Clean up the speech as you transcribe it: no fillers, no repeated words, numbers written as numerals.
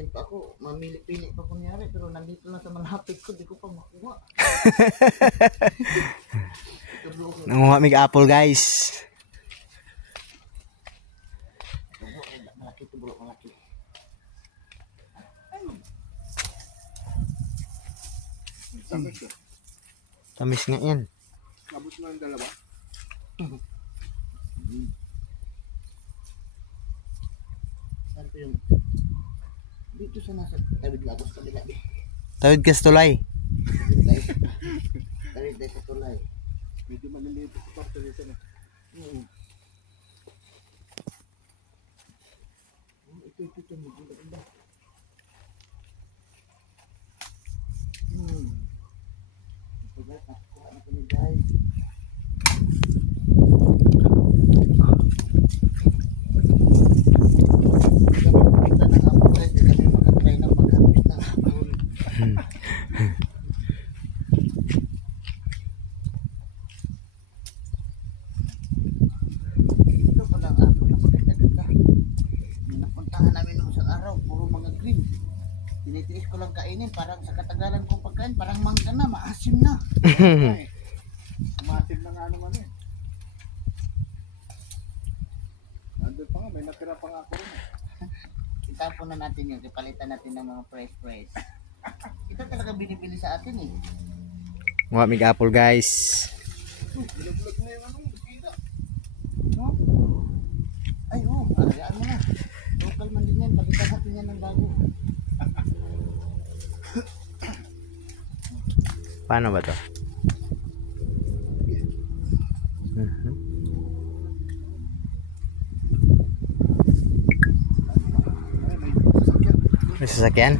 Ganyan pa ako, mamili-pili pa kunyari, pero nandito lang sa malapit ko, di ko pa makuha. Nanguha mig apple guys. Malaki ito bro, malaki. Tamis nga yan. Abot mo yung dalawa. Saan po yung... Dito sa nasa tawid lagos kabila. Tawid ka sa tulay. Tawid tayo sa tulay. Medyo maliliit sa parte dito na. Ito, medyo maganda. Ito guys, nakukuha na kami guys. Kita ng apple guys, di kami makatry na mag-harvest ng apple. Ito pala ang apple na maganda-ganda. Napuntahan namin noong isang araw, puro mga green. Tinitiis ko lang kainin, parang sa katagalan kong pagkain, parang mangga na, maasim na. Maasim na nga naman eh. Nandun pa nga, may natira pa nga ako rin. Itapon na natin yun, kapalitan natin ng mga fresh. Ito talaga binibili sa atin eh. Nanguha mig apple guys. Bulag-bulag na yung anong bukida. No? Ay oo, hayaan mo na. Local man din yan, balitan natin yan ng bago. Paano ba to? May sasakyan?